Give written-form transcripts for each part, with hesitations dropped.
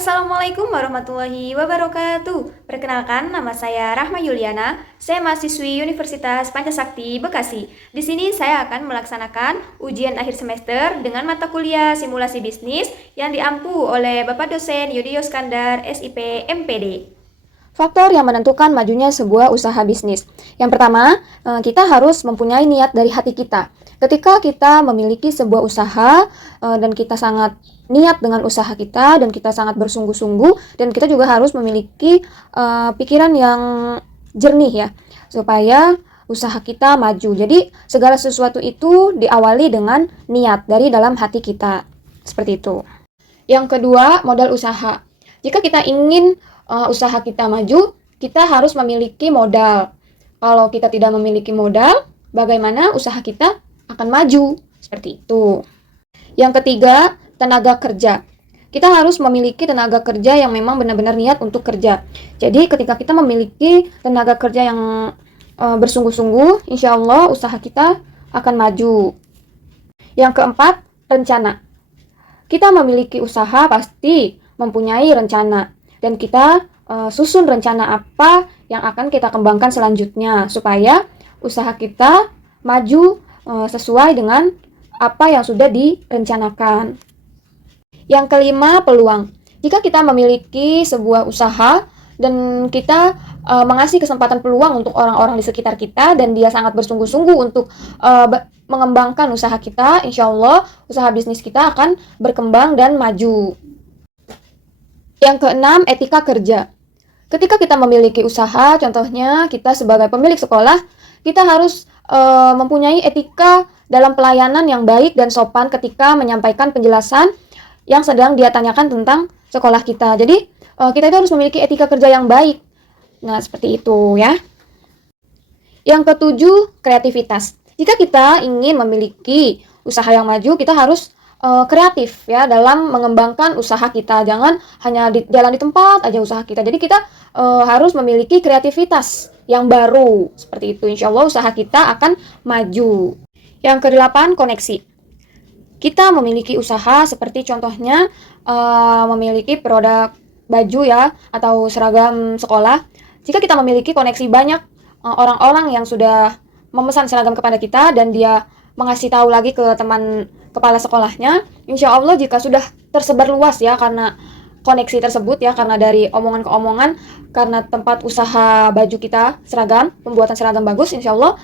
Assalamualaikum warahmatullahi wabarakatuh. Perkenalkan, nama saya Rahma Yuliana. Saya mahasiswi Universitas Pancasakti, Bekasi. Di sini saya akan melaksanakan ujian akhir semester dengan mata kuliah simulasi bisnis yang diampu oleh Bapak dosen Yudi Yoskandar, SIP MPD. Faktor yang menentukan majunya sebuah usaha bisnis. Yang pertama, kita harus mempunyai niat dari hati kita. Ketika kita memiliki sebuah usaha dan kita sangat niat dengan usaha kita dan kita sangat bersungguh-sungguh, dan kita juga harus memiliki pikiran yang jernih ya, supaya usaha kita maju. Jadi segala sesuatu itu diawali dengan niat dari dalam hati kita. Seperti itu. Yang kedua, modal usaha. Jika kita ingin usaha kita maju, kita harus memiliki modal. Kalau kita tidak memiliki modal, bagaimana usaha kita akan maju? Seperti itu. Yang ketiga, tenaga kerja. Kita harus memiliki tenaga kerja yang memang benar-benar niat untuk kerja. Jadi ketika kita memiliki tenaga kerja yang bersungguh-sungguh, insya Allah usaha kita akan maju. Yang keempat, rencana. Kita memiliki usaha pasti mempunyai rencana. Dan kita susun rencana apa yang akan kita kembangkan selanjutnya supaya usaha kita maju sesuai dengan apa yang sudah direncanakan. Yang kelima, peluang. Jika kita memiliki sebuah usaha dan kita mengasih kesempatan peluang untuk orang-orang di sekitar kita dan dia sangat bersungguh-sungguh untuk mengembangkan usaha kita, insya Allah usaha bisnis kita akan berkembang dan maju. Yang keenam, etika kerja. Ketika kita memiliki usaha, contohnya kita sebagai pemilik sekolah, kita harus mempunyai etika dalam pelayanan yang baik dan sopan ketika menyampaikan penjelasan yang sedang dia tanyakan tentang sekolah kita. Jadi, kita itu harus memiliki etika kerja yang baik. Nah, seperti itu ya. Yang ketujuh, kreativitas. Jika kita ingin memiliki usaha yang maju, kita harus kreatif ya dalam mengembangkan usaha kita. Jangan hanya jalan di tempat aja usaha kita. Jadi kita harus memiliki kreativitas yang baru. Seperti itu. Insya Allah usaha kita akan maju. Yang kedelapan, koneksi. Kita memiliki usaha seperti contohnya memiliki produk baju ya atau seragam sekolah. Jika kita memiliki koneksi banyak orang-orang yang sudah memesan seragam kepada kita dan dia mengasih tahu lagi ke teman kepala sekolahnya, insya Allah jika sudah tersebar luas ya karena koneksi tersebut ya, karena dari omongan ke omongan, karena tempat usaha baju kita seragam, pembuatan seragam bagus, insya Allah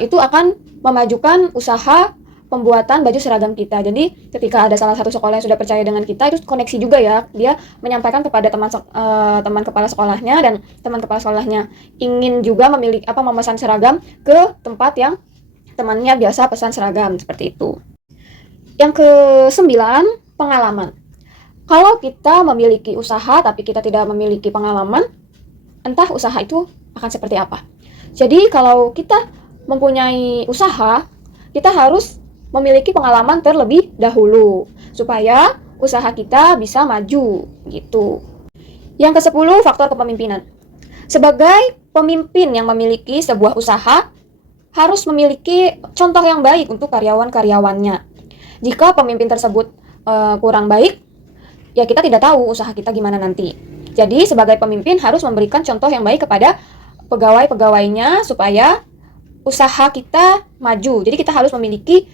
itu akan memajukan usaha pembuatan baju seragam kita. Jadi ketika ada salah satu sekolah yang sudah percaya dengan kita, itu koneksi juga ya, dia menyampaikan kepada teman kepala sekolahnya dan teman kepala sekolahnya ingin juga memesan seragam ke tempat yang temannya biasa pesan seragam, seperti itu. Yang kesembilan, pengalaman. Kalau kita memiliki usaha tapi kita tidak memiliki pengalaman, entah usaha itu akan seperti apa. Jadi kalau kita mempunyai usaha, kita harus memiliki pengalaman terlebih dahulu supaya usaha kita bisa maju gitu. Yang ke-10, faktor kepemimpinan. Sebagai pemimpin yang memiliki sebuah usaha, harus memiliki contoh yang baik untuk karyawan-karyawannya. Jika pemimpin tersebut kurang baik, ya kita tidak tahu usaha kita gimana nanti. Jadi sebagai pemimpin harus memberikan contoh yang baik kepada pegawai-pegawainya supaya usaha kita maju. Jadi kita harus memiliki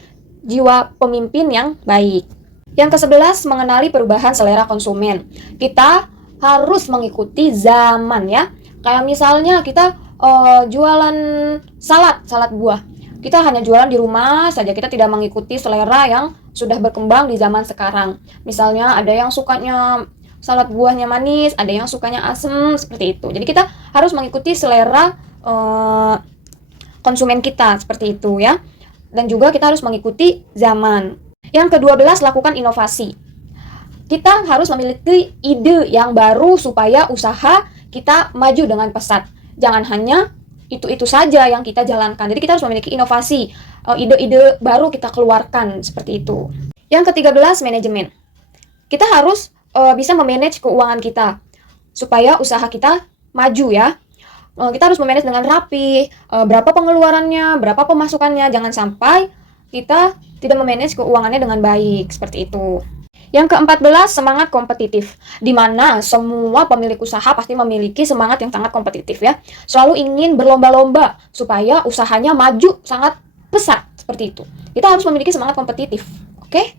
jiwa pemimpin yang baik. Yang ke-11, mengenali perubahan selera konsumen. Kita harus mengikuti zaman ya. Kayak misalnya kita jualan salad buah. Kita hanya jualan di rumah saja, kita tidak mengikuti selera yang sudah berkembang di zaman sekarang. Misalnya ada yang sukanya salad buahnya manis, ada yang sukanya asam, seperti itu. Jadi kita harus mengikuti selera konsumen kita, seperti itu ya. Dan juga kita harus mengikuti zaman. Yang ke-12, lakukan inovasi. Kita harus memiliki ide yang baru supaya usaha kita maju dengan pesat. Jangan hanya itu saja yang kita jalankan. Jadi kita harus memiliki inovasi, ide-ide baru kita keluarkan, seperti itu. Yang ke-13, manajemen. Kita harus bisa memanage keuangan kita supaya usaha kita maju ya. Kita harus memanage dengan rapi, berapa pengeluarannya, berapa pemasukannya. Jangan sampai kita tidak memanage keuangannya dengan baik, seperti itu. Yang ke-14, semangat kompetitif. Di mana semua pemilik usaha pasti memiliki semangat yang sangat kompetitif ya. Selalu ingin berlomba-lomba supaya usahanya maju sangat pesat seperti itu. Kita harus memiliki semangat kompetitif. Oke?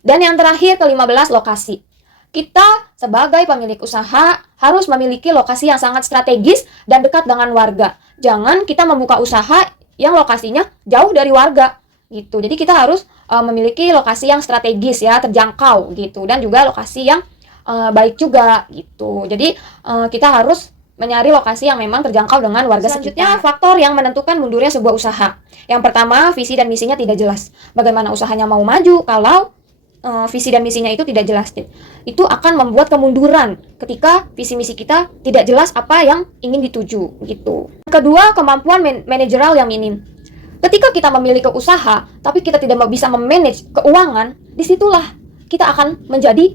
Dan yang terakhir, ke-15, lokasi. Kita sebagai pemilik usaha harus memiliki lokasi yang sangat strategis dan dekat dengan warga. Jangan kita membuka usaha yang lokasinya jauh dari warga gitu. Jadi kita harus memiliki lokasi yang strategis ya, terjangkau gitu, dan juga lokasi yang baik juga gitu. Jadi kita harus mencari lokasi yang memang terjangkau dengan warga selanjutnya. Faktor yang menentukan mundurnya sebuah usaha. Yang pertama, visi dan misinya tidak jelas. Bagaimana usahanya mau maju kalau visi dan misinya itu tidak jelas? Itu akan membuat kemunduran ketika visi misi kita tidak jelas apa yang ingin dituju gitu. Kedua, kemampuan manajerial yang minim. Ketika kita memiliki usaha tapi kita tidak bisa memanage keuangan, disitulah kita akan menjadi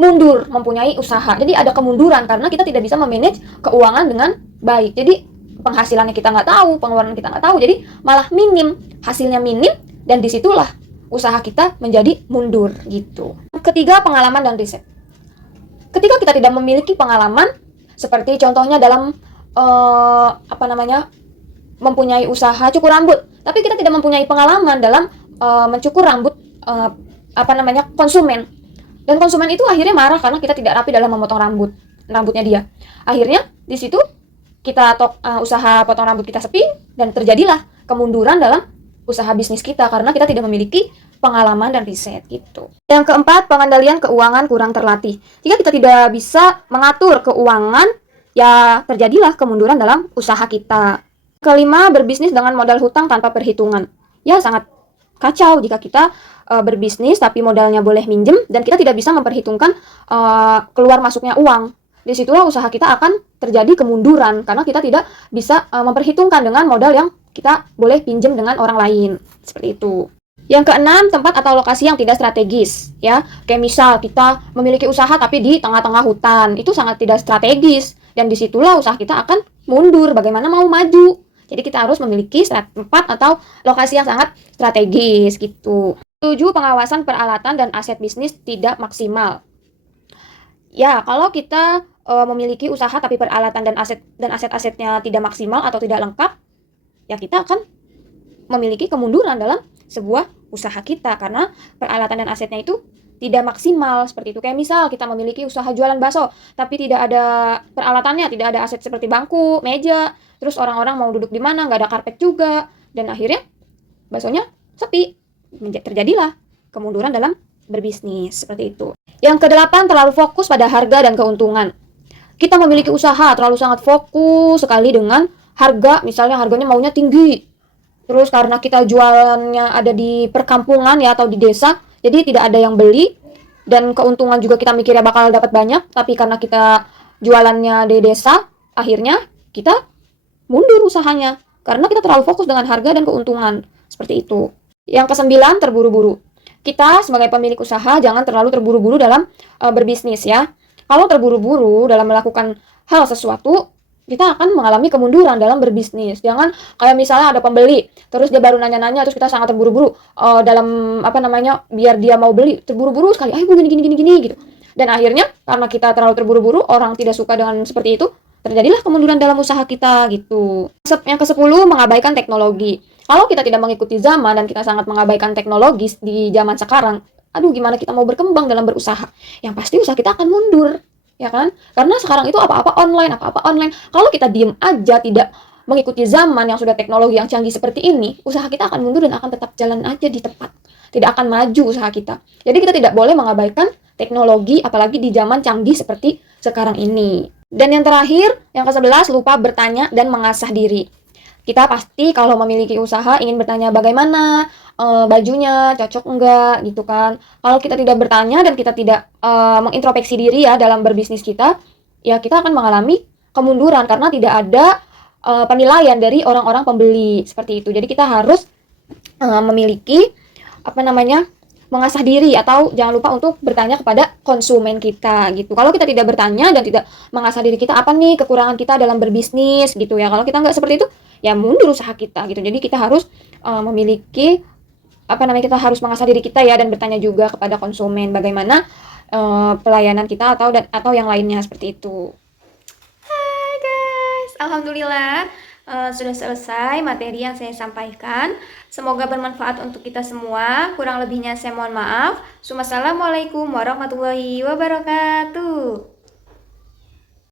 mundur mempunyai usaha. Jadi ada kemunduran karena kita tidak bisa memanage keuangan dengan baik. Jadi penghasilannya kita nggak tahu, pengeluaran kita nggak tahu, jadi malah minim, hasilnya minim, dan disitulah usaha kita menjadi mundur gitu. Ketiga, pengalaman dan riset. Ketika kita tidak memiliki pengalaman, seperti contohnya dalam mempunyai usaha cukur rambut, tapi kita tidak mempunyai pengalaman dalam mencukur rambut konsumen, dan konsumen itu akhirnya marah karena kita tidak rapi dalam memotong rambutnya dia. Akhirnya di situ kita usaha potong rambut kita sepi, dan terjadilah kemunduran dalam usaha bisnis kita karena kita tidak memiliki pengalaman dan riset gitu. Yang keempat, pengendalian keuangan kurang terlatih. Jika kita tidak bisa mengatur keuangan, ya terjadilah kemunduran dalam usaha kita. Kelima, berbisnis dengan modal hutang tanpa perhitungan. Ya, sangat kacau jika kita berbisnis tapi modalnya boleh minjem dan kita tidak bisa memperhitungkan keluar masuknya uang. Disitulah usaha kita akan terjadi kemunduran karena kita tidak bisa memperhitungkan dengan modal yang kita boleh pinjam dengan orang lain. Seperti itu. Yang keenam, tempat atau lokasi yang tidak strategis. Ya, kayak misal kita memiliki usaha tapi di tengah-tengah hutan, itu sangat tidak strategis. Dan disitulah usaha kita akan mundur. Bagaimana mau maju? Jadi kita harus memiliki tempat atau lokasi yang sangat strategis gitu. 7, pengawasan peralatan dan aset bisnis tidak maksimal. Ya, kalau kita memiliki usaha tapi peralatan dan aset-asetnya tidak maksimal atau tidak lengkap, ya kita akan memiliki kemunduran dalam sebuah usaha kita karena peralatan dan asetnya itu tidak maksimal seperti itu. Kayak misal kita memiliki usaha jualan bakso tapi tidak ada peralatannya, tidak ada aset seperti bangku, meja, terus orang-orang mau duduk di mana, nggak ada karpet juga, dan akhirnya baksonya sepi. Terjadilah kemunduran dalam berbisnis seperti itu. Yang kedelapan, terlalu fokus pada harga dan keuntungan. Kita memiliki usaha terlalu sangat fokus sekali dengan harga, misalnya harganya maunya tinggi. Terus karena kita jualannya ada di perkampungan ya atau di desa, jadi tidak ada yang beli, dan keuntungan juga kita mikirnya bakal dapat banyak, tapi karena kita jualannya di desa, akhirnya kita mundur usahanya karena kita terlalu fokus dengan harga dan keuntungan. Seperti itu. Yang kesembilan, terburu-buru. Kita sebagai pemilik usaha jangan terlalu terburu-buru dalam berbisnis ya. Kalau terburu-buru dalam melakukan hal sesuatu, kita akan mengalami kemunduran dalam berbisnis. Jangan kayak misalnya ada pembeli, terus dia baru nanya-nanya, terus kita sangat terburu-buru dalam biar dia mau beli, terburu-buru sekali, ayo gini gitu. Dan akhirnya karena kita terlalu terburu-buru, orang tidak suka dengan seperti itu, terjadilah kemunduran dalam usaha kita gitu. Yang ke-10, mengabaikan teknologi. Kalau kita tidak mengikuti zaman dan kita sangat mengabaikan teknologi di zaman sekarang, gimana kita mau berkembang dalam berusaha? Yang pasti usaha kita akan mundur, ya kan? Karena sekarang itu apa-apa online. Kalau kita diem aja, tidak mengikuti zaman yang sudah teknologi yang canggih seperti ini, usaha kita akan mundur dan akan tetap jalan aja di tempat. Tidak akan maju usaha kita. Jadi kita tidak boleh mengabaikan teknologi, apalagi di zaman canggih seperti sekarang ini. Dan yang terakhir, yang ke-11, lupa bertanya dan mengasah diri. Kita pasti kalau memiliki usaha ingin bertanya bagaimana bajunya, cocok enggak gitu kan. Kalau kita tidak bertanya dan kita tidak mengintrospeksi diri ya dalam berbisnis kita, ya kita akan mengalami kemunduran karena tidak ada penilaian dari orang-orang pembeli seperti itu. Jadi kita harus memiliki mengasah diri atau jangan lupa untuk bertanya kepada konsumen kita gitu. Kalau kita tidak bertanya dan tidak mengasah diri kita, apa nih kekurangan kita dalam berbisnis gitu ya. Kalau kita nggak seperti itu, ya mundur usaha kita gitu. Jadi kita harus memiliki kita harus mengasah diri kita ya, dan bertanya juga kepada konsumen bagaimana pelayanan kita atau yang lainnya seperti itu. Hai guys, alhamdulillah sudah selesai materi yang saya sampaikan. Semoga bermanfaat untuk kita semua. Kurang lebihnya saya mohon maaf. Wassalamualaikum warahmatullahi wabarakatuh.